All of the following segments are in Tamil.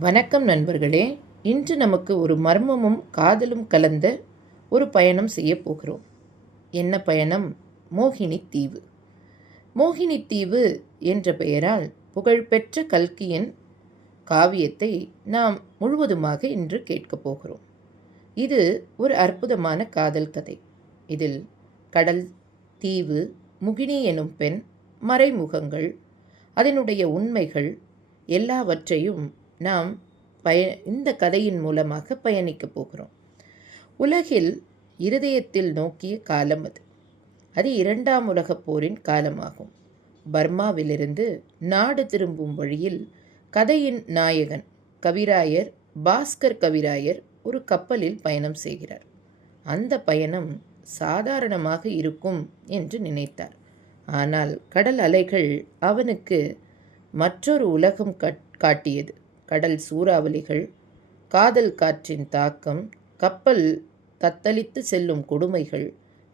வணக்கம் நண்பர்களே இன்று நமக்கு ஒரு மர்மமும் காதலும் கலந்த ஒரு பயணம் செய்ய போகிறோம். என்ன பயணம்? மோகினி தீவு. மோகினி தீவு என்ற பெயரால் புகழ்பெற்ற கல்கியின் காவியத்தை நாம் முழுவதுமாக இன்று கேட்கப் போகிறோம். இது ஒரு அற்புதமான காதல் கதை. இதில் கடல் தீவு முகினி எனும் பெண் மறைமுகங்கள் அதனுடைய உண்மைகள் எல்லாவற்றையும் நாம் பய இந்த கதையின் மூலமாக பயணிக்கப் போகிறோம். உலகில் இருதயத்தில் நோக்கிய காலம் அது. அது இரண்டாம் உலகப் போரின் காலமாகும். பர்மாவிலிருந்து நாடு திரும்பும் வழியில் கதையின் நாயகன் கவிராயர் பாஸ்கர் கவிராயர் ஒரு கப்பலில் பயணம் செய்கிறார். அந்த பயணம் சாதாரணமாக இருக்கும் என்று நினைத்தார். ஆனால் கடல் அலைகள் அவனுக்கு மற்றொரு உலகம் காட்டியது. கடல் சூறாவளிகள் காதல் காற்றின் தாக்கம் கப்பல் தத்தளித்து செல்லும் கொடுமைகள்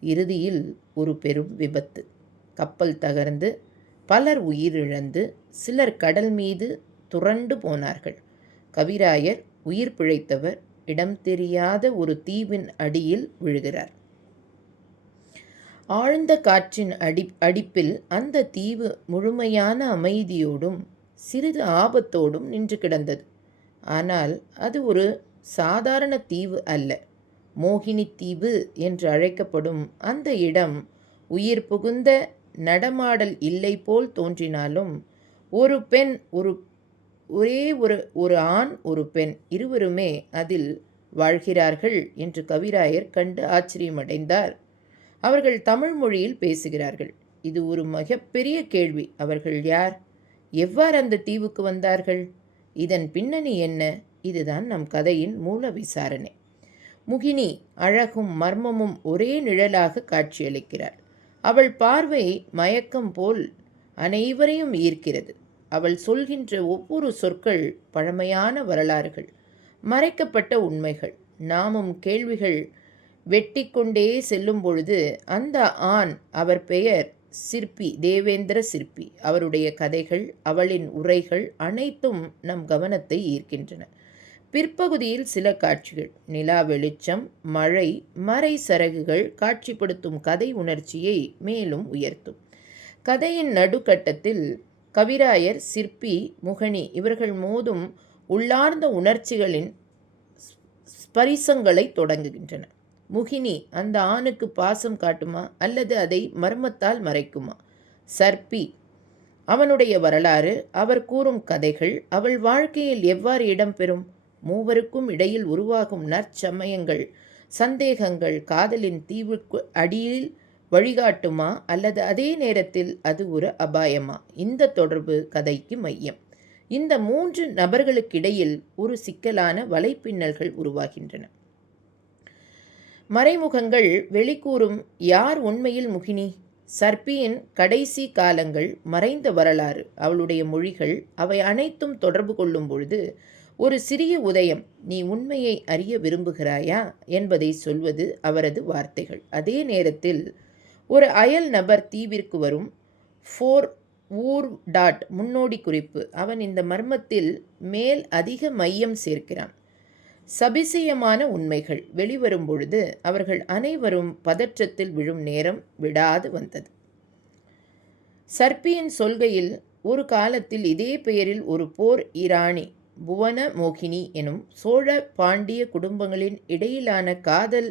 இறுதியில் ஒரு பெரும் விபத்து. கப்பல் தகர்ந்து பலர் உயிரிழந்து சிலர் கடல் மீது துரண்டு போனார்கள். கவிராயர் உயிர் பிழைத்தவர் இடம் தெரியாத ஒரு தீவின் அடியில் விழுகிறார். ஆழ்ந்த காற்றின் அடி அடிப்பில் அந்த தீவு முழுமையான அமைதியோடும் சிறிது ஆபத்தோடும் நின்று கிடந்தது. ஆனால் அது ஒரு சாதாரண தீவு அல்ல. மோகினி தீவு என்று அழைக்கப்படும் அந்த இடம் உயிர் புகுந்த நடமாடல் இல்லை போல் தோன்றினாலும் ஒரு பெண் ஒரு ஒரே ஒரு ஒரு ஆண் ஒரு பெண் இருவருமே அதில் வாழ்கிறார்கள் என்று கவிராயர் கண்டு ஆச்சரியமடைந்தார். அவர்கள் தமிழ் மொழியில் பேசுகிறார்கள். இது ஒரு மிகப்பெரிய கேள்வி. அவர்கள் யார்? எவ்வாறு அந்த தீவுக்கு வந்தார்கள்? இதன் பின்னணி என்ன? இதுதான் நம் கதையின் மூல விசாரணை. முகினி அழகும் மர்மமும் ஒரே நிழலாக காட்சியளிக்கிறாள். அவள் பார்வை மயக்கம் போல் அனைவரையும் ஈர்க்கிறது. அவள் சொல்கின்ற ஒவ்வொரு சொற்கள் பழமையான வரலாறுகள் மறைக்கப்பட்ட உண்மைகள். நாமும் கேள்விகள் வெட்டிக்கொண்டே செல்லும் பொழுது அந்த ஆண் அவர் பெயர் சிற்பி தேவேந்திர சிற்பி. அவருடைய கதைகள் அவளின் உரைகள் அனைத்தும் நம் கவனத்தை ஈர்க்கின்றன. பிற்பகுதியில் சில காட்சிகள். நிலா வெளிச்சம் மழை மறை சரகுகள் காட்சிப்படுத்தும் கதை உணர்ச்சியை மேலும் உயர்த்தும். கதையின் நடுக்கட்டத்தில் கவிராயர் சிற்பி முகனி இவர்கள் மோதும் உள்ளார்ந்த உணர்ச்சிகளின் ஸ்பரிசங்களை தொடங்குகின்றன முகினி அந்த ஆணுக்கு பாசம் காட்டுமா அல்லது அதை மர்மத்தால் மறைக்குமா? சர்பி அவனுடைய வரலாறு அவர் கூறும் கதைகள் அவள் வாழ்க்கையில் எவ்வாறு இடம்பெறும்? மூவருக்கும் இடையில் உருவாகும் நற்சமயங்கள் சந்தேகங்கள் காதலின் தீவுக்கு அடியில் வழிகாட்டுமா அல்லது அதே நேரத்தில் அது ஒரு அபாயமா? இந்த தொடர்பு கதைக்கு மையம். இந்த மூன்று நபர்களுக்கிடையில் ஒரு சிக்கலான வலைப்பின்னல்கள் உருவாகின்றன. மறைமுகங்கள் வெளிக்கூறும் யார் உண்மையில் முகினி? சர்பியின் கடைசி காலங்கள் மறைந்த வரலாறு. அவளுடைய மொழிகள் அவை அனைத்தும் தொடர்பு கொள்ளும் பொழுது ஒரு சிறிய உதயம் நீ உண்மையை அறிய விரும்புகிறாயா? என்பதை சொல்வது அவரது வார்த்தைகள். அதே நேரத்தில் ஒரு அயல் நபர் தீவிற்கு வரும் ஃபோர் ஊர் டாட் முன்னோடி குறிப்பு. அவன் இந்த மர்மத்தில் மேல் அதிக மையம் சேர்க்கிறான். சபிசியமான உண்மைகள் வெளிவரும் பொழுது அவர்கள் அனைவரும் பதற்றத்தில் விழும் நேரம் விடாது வந்தது. சர்பியின் சொல்கையில் ஒரு காலத்தில் இதே பெயரில் ஒரு போர் இராணி புவன மோகினி எனும் சோழ பாண்டிய குடும்பங்களின் இடையிலான காதல்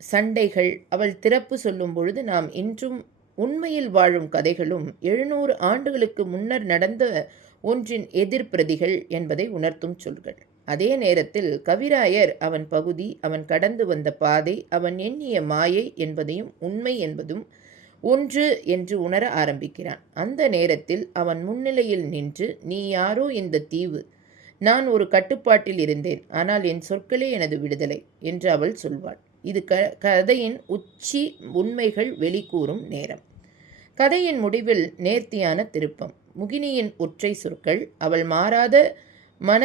சண்டைகள் அவள் திறப்பு சொல்லும் பொழுது நாம் இன்றும் உண்மையில் வாழும் கதைகளும் எழுநூறு ஆண்டுகளுக்கு முன்னர் நடந்த ஒன்றின் எதிர்பிரதிகள் என்பதை உணர்த்தும் சொல்கள். அதே நேரத்தில் கவிராயர் அவன் பகுதி அவன் கடந்து வந்த பாதை அவன் எண்ணிய மாயை என்பதையும் உண்மை என்பதும் ஒன்று என்று உணர ஆரம்பிக்கிறான். அந்த நேரத்தில் அவன் முன்னிலையில் நின்று நீ யாரோ இந்த தீவு? நான் ஒரு கட்டுப்பாட்டில் இருந்தேன். ஆனால் என் சொற்களே எனது விடுதலை என்று அவள் சொல்வாள். இது க கதையின் உச்சி உண்மைகள் வெளிக்கூறும் நேரம். கதையின் முடிவில் நேர்த்தியான திருப்பம். முகினியின் ஒற்றை சொற்கள் அவள் மாறாத மன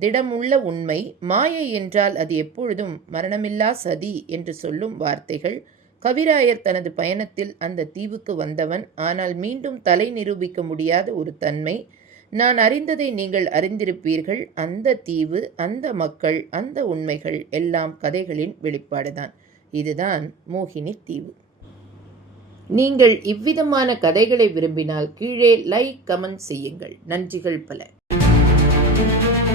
திடமுள்ள உண்மை மாயை என்றால் அது எப்பொழுதும் மரணமில்லா சதி என்று சொல்லும் வார்த்தைகள். கவிராயர் தனது பயணத்தில் அந்த தீவுக்கு வந்தவன் ஆனால் மீண்டும் தலை நிரூபிக்க முடியாத ஒரு தன்மை. நான் அறிந்ததை நீங்கள் அறிந்திருப்பீர்கள். அந்த தீவு அந்த மக்கள் அந்த உண்மைகள் எல்லாம் கதைகளின் வெளிப்பாடுதான். இதுதான் மோகினி தீவு. நீங்கள் இவ்விதமான கதைகளை விரும்பினால் கீழே லைக் கமெண்ட் செய்யுங்கள். நன்றிகள் பல. Thank you.